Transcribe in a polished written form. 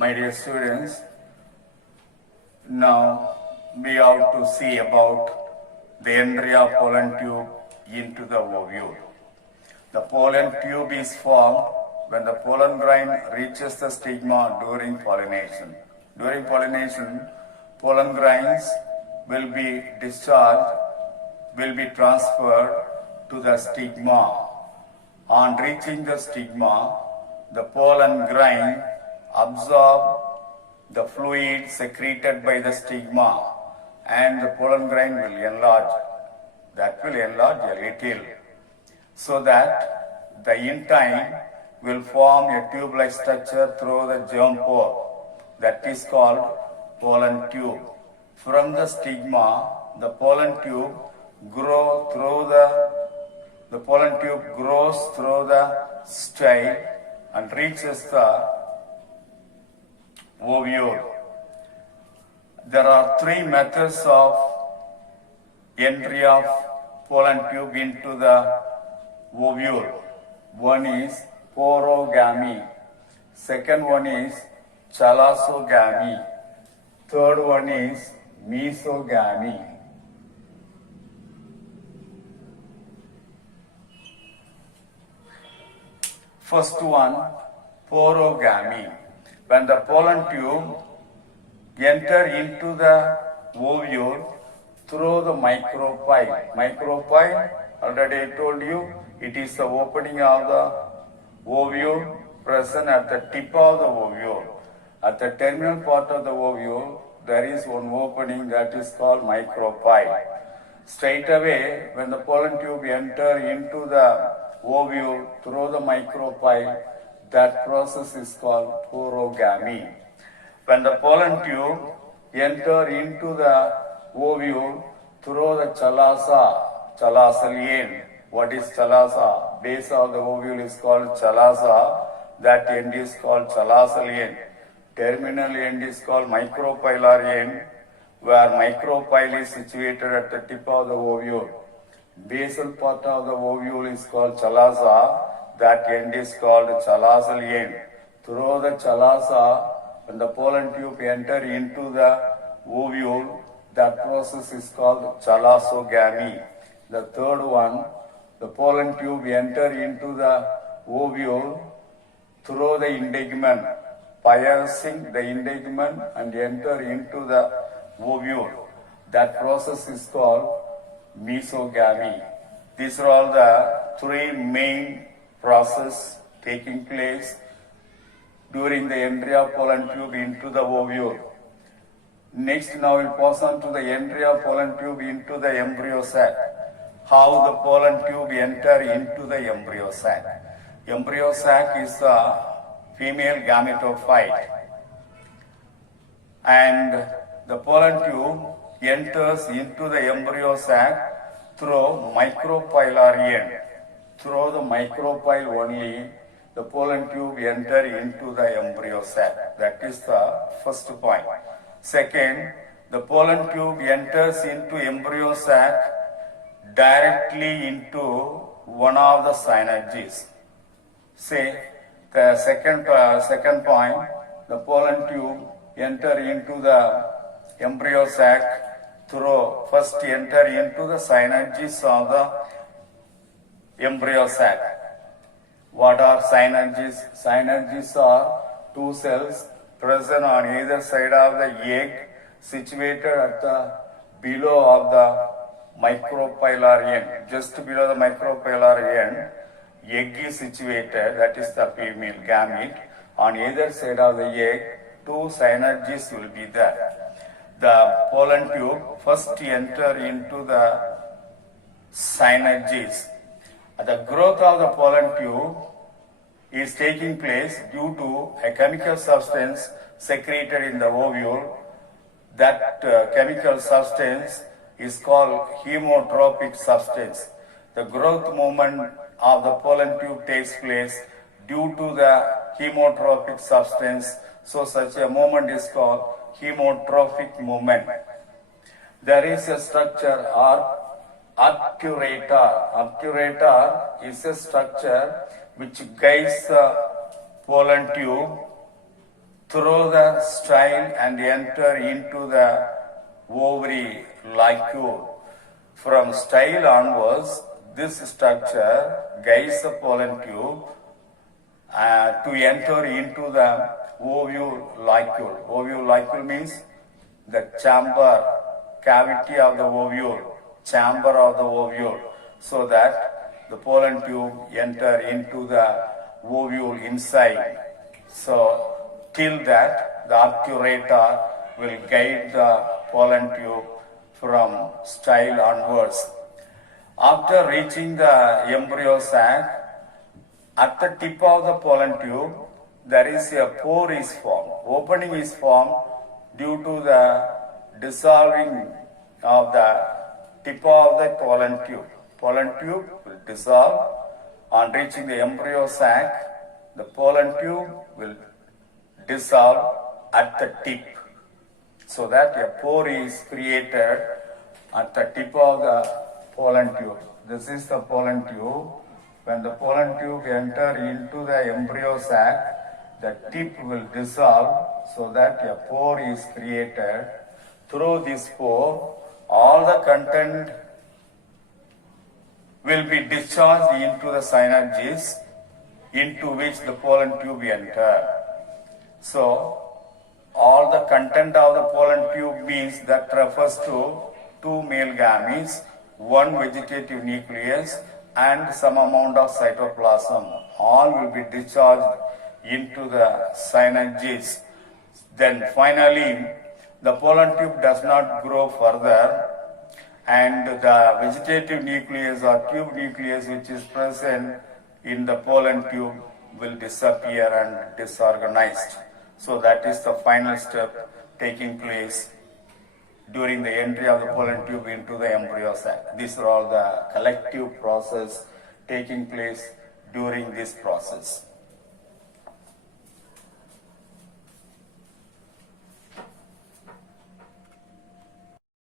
My dear students, now we have to see about the entry of pollen tube into the ovule. The pollen tube is formed when the pollen grain reaches the stigma during pollination. During pollination, pollen grains will be discharged, will be transferred to the stigma. On reaching the stigma, the pollen grain absorb the fluid secreted by the stigma and the pollen grain will enlarge. That will enlarge a little so that the intine will form a tube-like structure through the germ pore. That is called pollen tube. From the stigma, the pollen tube grows through the style and reaches the ovule. There are three methods of entry of pollen tube into the ovule. One is porogamy. Second one is chalosogamy. Third one is mesogamy. First one, porogamy. When the pollen tube enter into the ovule through the micropyle. Micropyle, already I told you, it is the opening of the ovule present at the tip of the ovule. At the terminal part of the ovule, there is one opening that is called micropyle. Straight away, when the pollen tube enter into the ovule through the micropyle, that process is called porogamy. When the pollen tube enter into the ovule through the chalasa, what is chalasa? Base of the ovule is called chalasa, that end is called chalasal. Terminal end is called micropylar end, where micropyle is situated at the tip of the ovule. Basal part of the ovule is called chalasa, that end is called chalasal end. Through the chalasa, when the pollen tube enter into the ovule, that process is called chalosogamy. The third one, the pollen tube enter into the ovule through the integument, piercing the integument and enter into the ovule. That process is called mesogamy. These are all the three main process taking place during the entry of pollen tube into the ovule. Next, now we'll pass on to the entry of pollen tube into the embryo sac. How the pollen tube enter into the embryo sac. Embryo sac is a female gametophyte, and the pollen tube enters into the embryo sac through micropylar end. Through the micropyle only, the pollen tube enter into the embryo sac. That is the first point. Second, the pollen tube enters into embryo sac directly into one of the synergies. Say the second point, the pollen tube enter into the embryo sac through first enter into the synergies of the embryo sac. What are synergies? Synergies are two cells present on either side of the egg, situated at the below of the micropylar end. Just below the micropylar end, egg is situated, that is the female gamete. On either side of the egg, two synergies will be there. The pollen tube first enter into the synergies. The growth of the pollen tube is taking place due to a chemical substance secreted in the ovule. That chemical substance is called hemotropic substance. The growth movement of the pollen tube takes place due to the hemotropic substance. So such a movement is called hemotrophic movement. There is a structure obturator. Obturator is a structure which guides the pollen tube through the style and enter into the ovary liquor. From style onwards, this structure guides the pollen tube to enter into the ovule. Ovule means the chamber, cavity of the ovule, chamber of the ovule, so that the pollen tube enter into the ovule inside. So till that, the obturator will guide the pollen tube from style onwards. After reaching the embryo sac, at the tip of the pollen tube, there is a pore is formed. Opening is formed due to the dissolving of the tip of the pollen tube. Pollen tube will dissolve. On reaching the embryo sac, the pollen tube will dissolve at the tip, so that a pore is created at the tip of the pollen tube. This is the pollen tube. When the pollen tube enter into the embryo sac, the tip will dissolve so that a pore is created. Through this pore, all the content will be discharged into the synergies into which the pollen tube enter. So, all the content of the pollen tube means that refers to two male gametes, one vegetative nucleus, and some amount of cytoplasm. All will be discharged into the synergies. Then finally, the pollen tube does not grow further, and the vegetative nucleus or tube nucleus which is present in the pollen tube will disappear and disorganized. So that is the final step taking place during the entry of the pollen tube into the embryo sac. These are all the collective process taking place during this process.